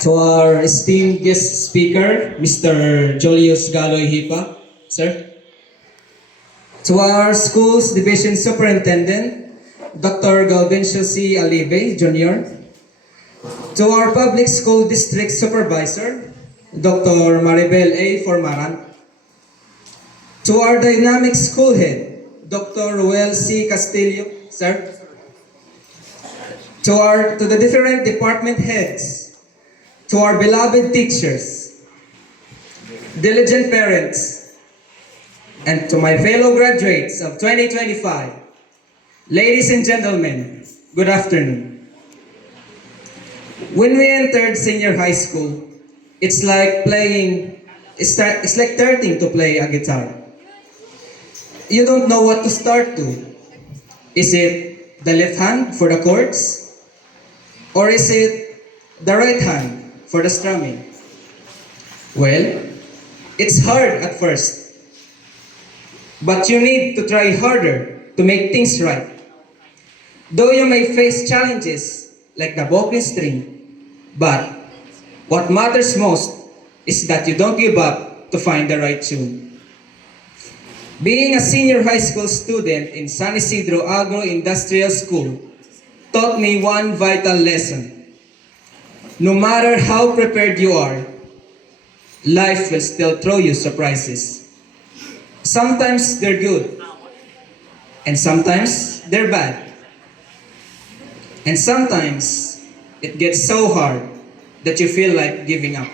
To our esteemed guest speaker, Mr. Julius Galoy Hipa, sir. To our school's division superintendent, Dr. Galvencio C. Alive, Jr. To our public school district supervisor, Dr. Maribel A. Formaran. To our dynamic school head, Dr. Ruel C. Castillo, sir. To the different department heads, to our beloved teachers, diligent parents, and to my fellow graduates of 2025, ladies and gentlemen, good afternoon. When we entered senior high school, it's like starting to play a guitar. You don't know what to start to. Is it the left hand for the chords? Or is it the right hand for the strumming? Well, it's hard at first. But you need to try harder to make things right. Though you may face challenges like the broken string, but what matters most is that you don't give up to find the right tune. Being a senior high school student in San Isidro Agro-Industrial School taught me one vital lesson. No matter how prepared you are, life will still throw you surprises. Sometimes they're good, and sometimes they're bad. And sometimes it gets so hard that you feel like giving up.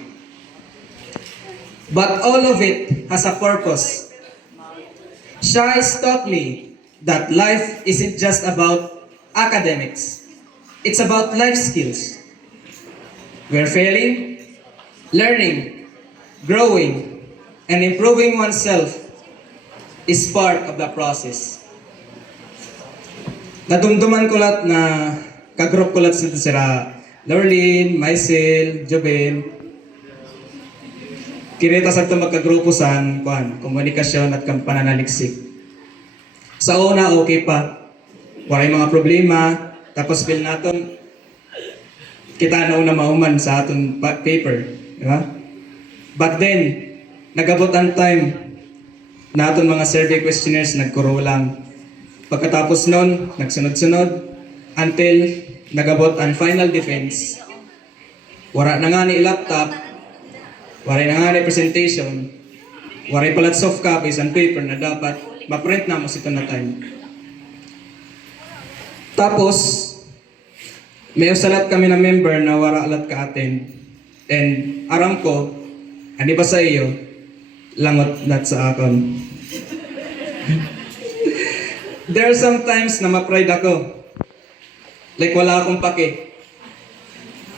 But all of it has a purpose. SIAIS taught me that life isn't just about academics. It's about life skills. We're failing, learning, growing, and improving oneself is part of the process. Nadumduman ko lahat na kagroup ko lahat sila Lorlin, Maisel, Joben. Kirita sa ito magkagrupo sa komunikasyon at pananaliksik. Sa una, okay pa. Wala mga problema. Tapos feel natin, kita na una mauman sa aton paper. Diba? But then, nagabot ang time na aton mga survey questionnaires nagkurulang. Pagkatapos nun, nagsunod-sunod until nagabot ang final defense. Wala na nga ni laptop, wala na nga ni presentation, wala palat soft copies ang paper na dapat ma-print na mo sa ito na time. Tapos, may usalat kami na member na wala alat ka-attend. And aram ko, ani ba sa iyo, langot lat sa akon. There are some times na ma-pride ako. Like wala akong pake.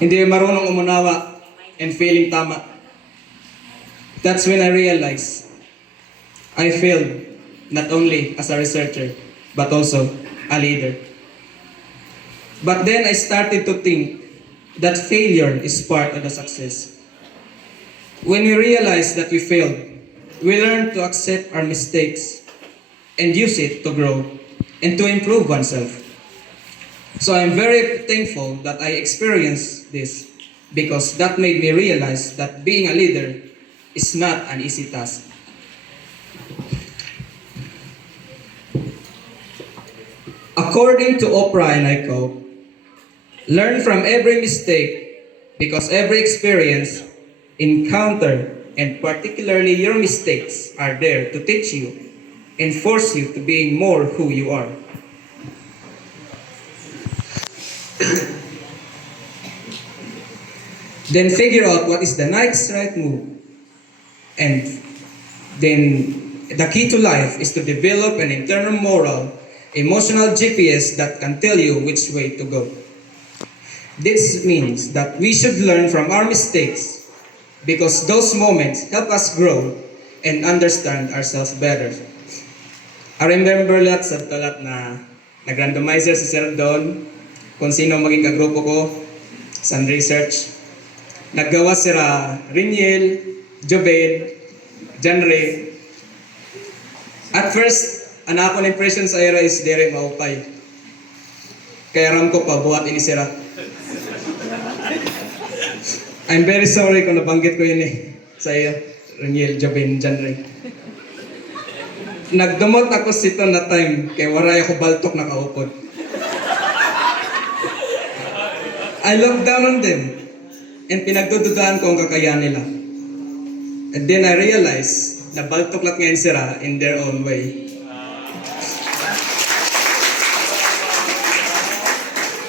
Hindi marunong umunawa and feeling tama. That's when I realized I failed not only as a researcher but also a leader. But then I started to think that failure is part of the success. When we realize that we failed, we learn to accept our mistakes and use it to grow and to improve oneself. So I'm very thankful that I experienced this because that made me realize that being a leader is not an easy task. According to Oprah and I quote, learn from every mistake because every experience, encounter, and particularly your mistakes are there to teach you and force you to being more who you are. Then figure out what is the next right move. And then the key to life is to develop an internal moral, emotional GPS that can tell you which way to go. This means that we should learn from our mistakes because those moments help us grow and understand ourselves better. I remember lahat sa talat na nag-randomizer si Sir Don kung sino maging kagrupo ko sa research. Naggawa sila Riniel, Joven, Janre. At first, ang ako na impression sa era is dire maupay. Kaya ram ko pa, buhat ini sila. I'm very sorry kung nabanggit ko yun sa iyo, Reniel, Jobin, Janre. Nagdumot ako sito na time, kay waray ako baltok nakaupod. I looked down on them, and pinagdududaan ko ang kakayahan nila. And then I realized na baltok lang ngayon sila in their own way.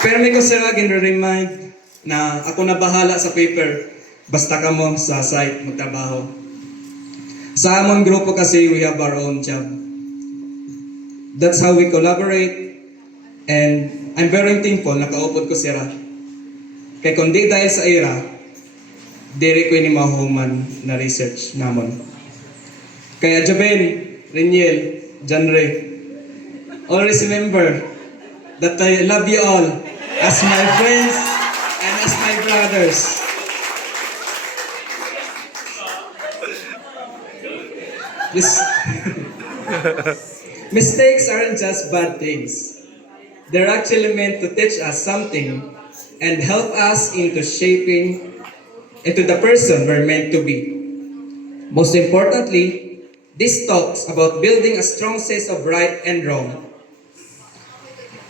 Pero may ko sila gin-remind na ako na bahala sa paper, basta ka mo sa site magtrabaho. Sa among grupo kasi, we have our own job. That's how we collaborate, and I'm very thankful na kaupod ko sila. Kaya kung di dahil sa ira, diri ko ni mahuman na research namon. Kaya Joben, Reniel, Janre, always remember that I love you all as my friends and as my brothers. Mistakes aren't just bad things. They're actually meant to teach us something and help us into shaping into the person we're meant to be. Most importantly, this talks about building a strong sense of right and wrong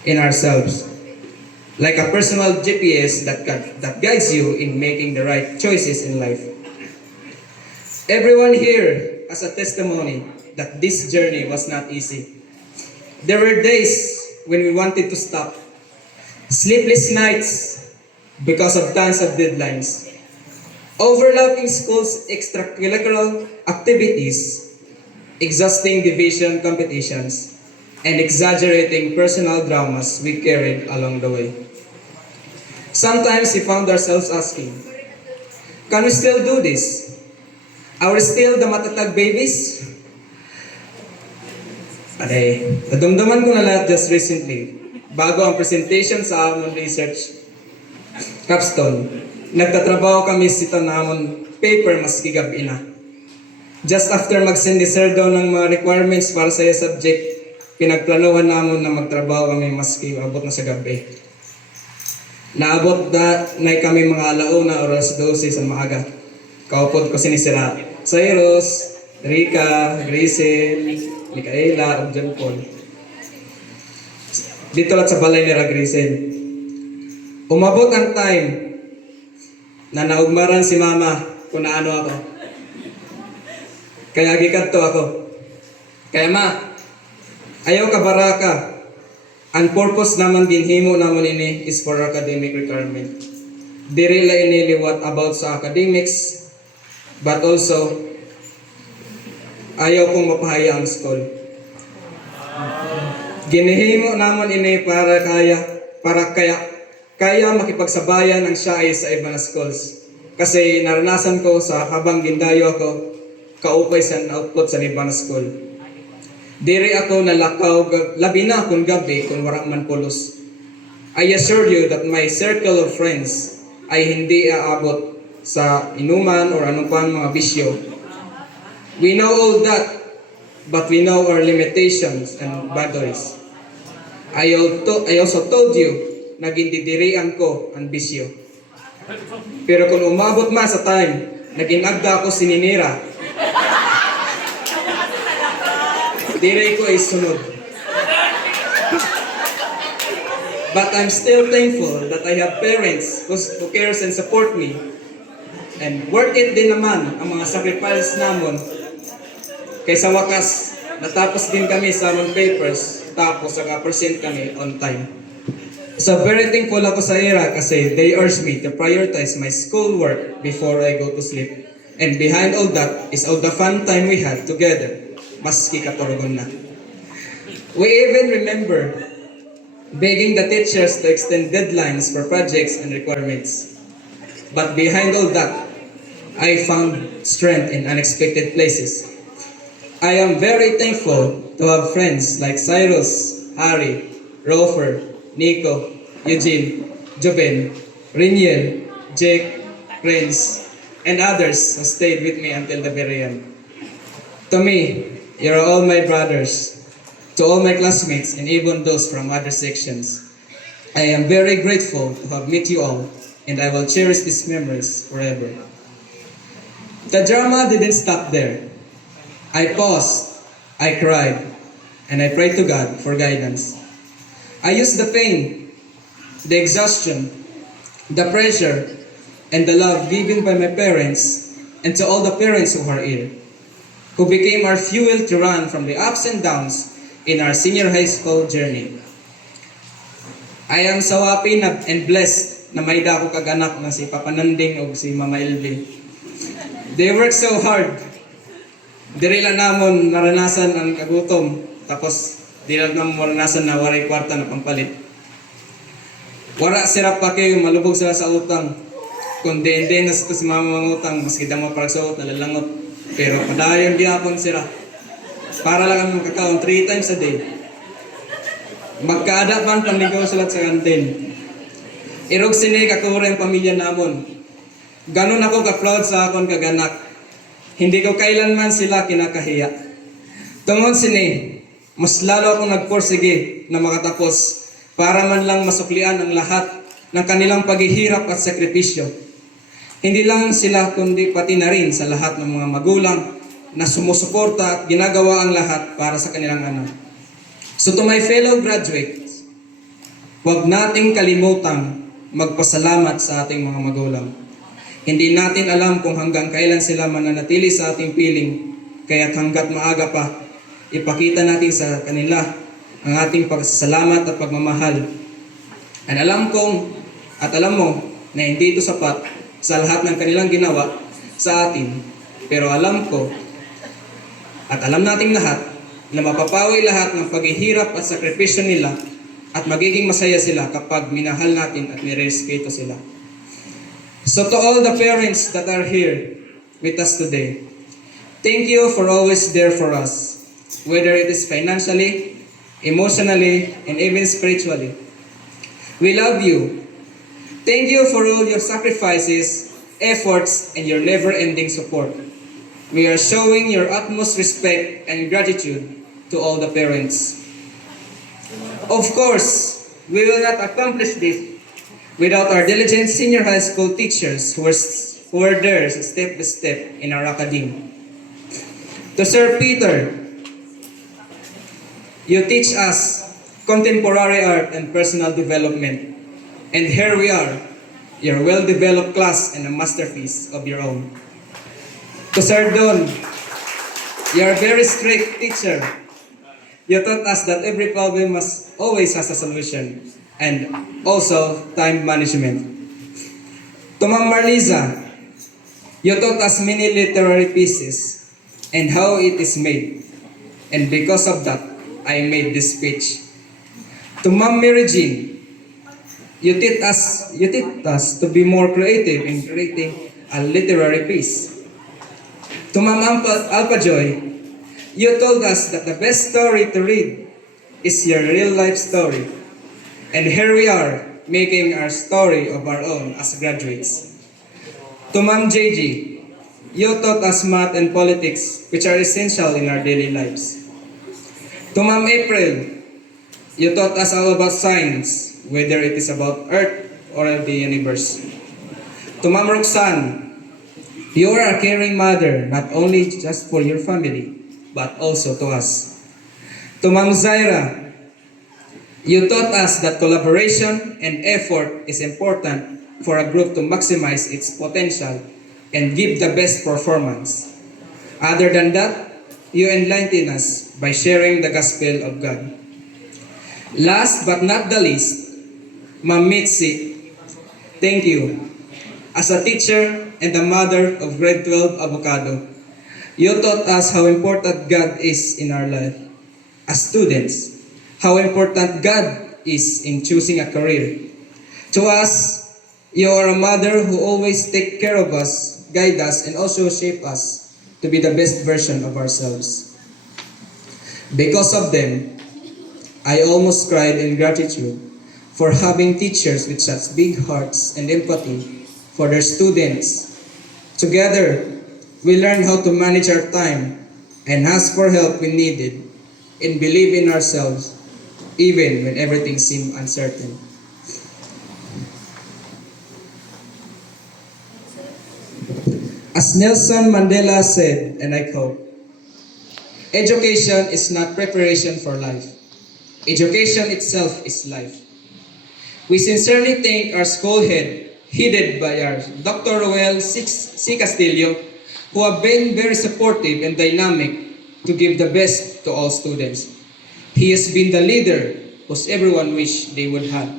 in ourselves, like a personal GPS that guides you in making the right choices in life. Everyone here has a testimony that this journey was not easy. There were days when we wanted to stop, sleepless nights because of tons of deadlines, overlapping school's extracurricular activities, exhausting division competitions, and exaggerating personal dramas we carried along the way. Sometimes we found ourselves asking, can we still do this? Are we still the matatag babies? Okay, nadumdaman ko na lahat just recently, bago ang presentation sa amon research capstone. Nagtatrabaho kami sa namon paper maski gabi na. Just after mag-send ni sir daw ng mga requirements para sa subject, pinagplanuhan namon na magtrabaho kami maski abot na sa gabi. Naabot na kami mga alauna oras 12 sa maaga. Kaupod ko sinisira Cyrus, Rika, Grisel, Micaela, ug John Paul. Dito lang sa balay ni Grisel. Umabot ang time na naugmaran si mama kung naano ako. Kaya gikanto ako. Kaya ma, ayaw ka baraka. Ang purpose naman ginhimo namon ini is for academic requirement. Diri la ini liwat about sa academics, but also ayaw kong mapahaya ang school. Ginihimo namon ini para kaya makipagsabayan ang SIAIS sa ibang schools. Kasi naranasan ko sa habang gindayo ako, kaupay sa output sa ibang school. Diri ako nalakaw labi na kung gabi kung wala man pulos. I assure you that my circle of friends ay hindi aabot sa inuman or anong pang mga bisyo. We know all that, but we know our limitations and boundaries. I also told you na gindidirian ko ang bisyo. Pero kung umabot man sa time, naginagda ako sininira, diri ko ay sunod. But I'm still thankful that I have parents who cares and support me. And worth it din naman ang mga sacrifice namon. Kaya sa wakas, natapos din kami sa among papers, tapos nag-present kami on time. So very thankful ako sa IRA kasi they urged me to prioritize my schoolwork before I go to sleep. And behind all that is all the fun time we had together, maski katurugon na. We even remember begging the teachers to extend deadlines for projects and requirements. But behind all that, I found strength in unexpected places. I am very thankful to have friends like Cyrus, Harry, Rofer, Nico, Eugene, Joben, Reniel, Jake, Prince, and others who stayed with me until the very end. To me, you're all my brothers. To all my classmates and even those from other sections, I am very grateful to have met you all and I will cherish these memories forever. The drama didn't stop there. I paused, I cried, and I prayed to God for guidance. I used the pain, the exhaustion, the pressure, and the love given by my parents and to all the parents who are here, who became our fuel to run from the ups and downs in our senior high school journey. I am so happy and blessed na may dako kag anak na si Papa Nanding o si Mama Elvie. They work so hard. Diri lang namon naranasan ang kagutom, tapos di lang namon naranasan na waray kwarta na pampalit. Wala sila pa kayo, malubog sila sa utang. Kundi hindi na sa si mama mangutang, maski damo para sa ut, nalalangot. Pero padayon gihapon sila. Para lang kami makakaon 3 times a day. Magkaada man panligaw sila sa kantin. Irog sini kakure ang pamilya namon. Ganon ako ka-proud sa akon kaganak. Hindi ko kailanman sila kinakahiya. Tungod sini, mas lalo akong nagporsige na makatapos para man lang masuklian ang lahat ng kanilang paghihirap at sakripisyo. Hindi lang sila kundi pati na rin sa lahat ng mga magulang na sumusuporta at ginagawa ang lahat para sa kanilang anak. So to my fellow graduates, huwag nating kalimutang magpasalamat sa ating mga magulang. Hindi natin alam kung hanggang kailan sila mananatili sa ating piling, kaya't hanggat maaga pa, ipakita natin sa kanila ang ating pagsasalamat at pagmamahal. And alam mo na hindi ito sapat sa lahat ng kanilang ginawa sa atin, pero alam ko at alam nating lahat na mapapawi lahat ng paghihirap at sakripisyo nila at magiging masaya sila kapag minahal natin at nirespeto sila. So to all the parents that are here with us today, thank you for always there for us, whether it is financially, emotionally, and even spiritually. We love you. Thank you for all your sacrifices, efforts, and your never-ending support. We are showing your utmost respect and gratitude to all the parents. Of course, we will not accomplish this without our diligent senior high school teachers who were there step by step in our academy. To Sir Peter, you teach us contemporary art and personal development. And here we are, your well-developed class and a masterpiece of your own. To Sir Don, you are a very strict teacher. You taught us that every problem must always has a solution, and also time management. To Ma'am Marliza, you taught us many literary pieces and how it is made. And because of that, I made this speech. To Ma'am Mary Jean, you taught us to be more creative in creating a literary piece. To Ma'am Alpha Joy, you told us that the best story to read is your real-life story. And here we are, making our story of our own as graduates. To Ma'am JG, you taught us math and politics, which are essential in our daily lives. To Ma'am April, you taught us all about science, whether it is about Earth or the universe. To Ma'am Roxanne, you are a caring mother, not only just for your family, but also to us. To Ma'am Zaira, you taught us that collaboration and effort is important for a group to maximize its potential and give the best performance. Other than that, you enlighten us by sharing the gospel of God. Last but not the least, Ma'am Mitzi, thank you. As a teacher and the mother of grade 12 Avocado, you taught us how important God is in our life. As students, how important God is in choosing a career. To us, you are a mother who always takes care of us, guide us, and also shape us to be the best version of ourselves. Because of them, I almost cried in gratitude for having teachers with such big hearts and empathy for their students. Together, we learned how to manage our time and ask for help when needed and believe in ourselves even when everything seemed uncertain. As Nelson Mandela said, and I quote, education is not preparation for life. Education itself is life. We sincerely thank our school head, headed by our Dr. Roel C. Castillo, who have been very supportive and dynamic to give the best to all students. He has been the leader whose everyone wish they would have.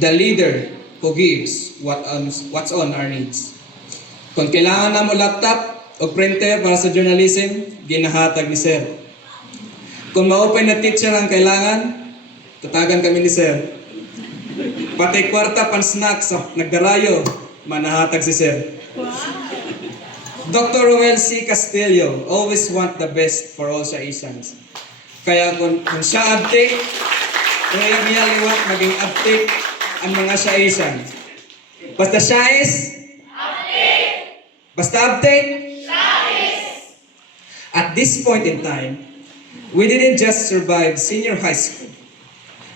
The leader who gives what's on our needs. Kung kailangan na mo laptop o printer para sa journalism, ginahatag ni Sir. Kung ma-open na teacher ang kailangan, tatagan kami ni Sir. Pati kwarta pan snacks sa nagdarayo, manahatag si Sir. Dr. Roel C. Castillo always want the best for all SIAISians. Kaya kung siya abtik, kung niya liwat maging abtik ang mga SIAISian. Basta SIAIS, abtik! Basta abtik, SIAIS! At this point in time, we didn't just survive senior high school.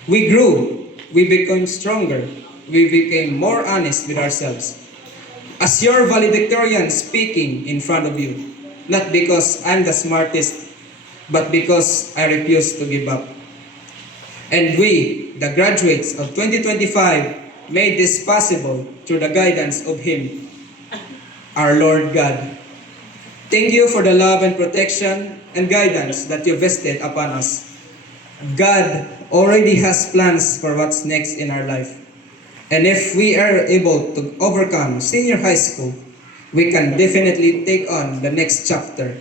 We grew, we became stronger, we became more honest with ourselves. As your valedictorian speaking in front of you, not because I'm the smartest, but because I refuse to give up. And we, the graduates of 2025, made this possible through the guidance of Him, our Lord God. Thank you for the love and protection and guidance that you vested upon us. God already has plans for what's next in our life. And if we are able to overcome senior high school, we can definitely take on the next chapter,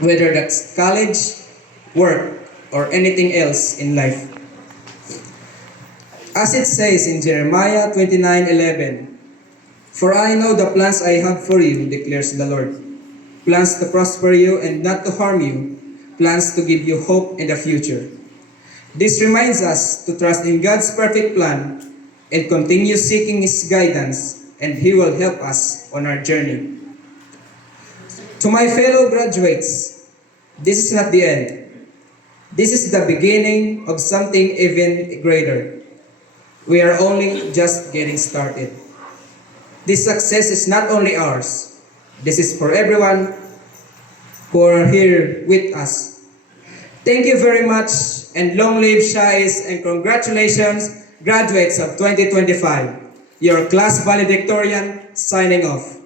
whether that's college, work, or anything else in life. As it says in Jeremiah 29:11, "For I know the plans I have for you, declares the Lord, plans to prosper you and not to harm you, plans to give you hope in the future." This reminds us to trust in God's perfect plan and continue seeking His guidance, and He will help us on our journey. To my fellow graduates, this is not the end. This is the beginning of something even greater. We are only just getting started. This success is not only ours. This is for everyone who are here with us. Thank you very much, and long live SIAIS, and congratulations, graduates of 2025. Your class valedictorian signing off.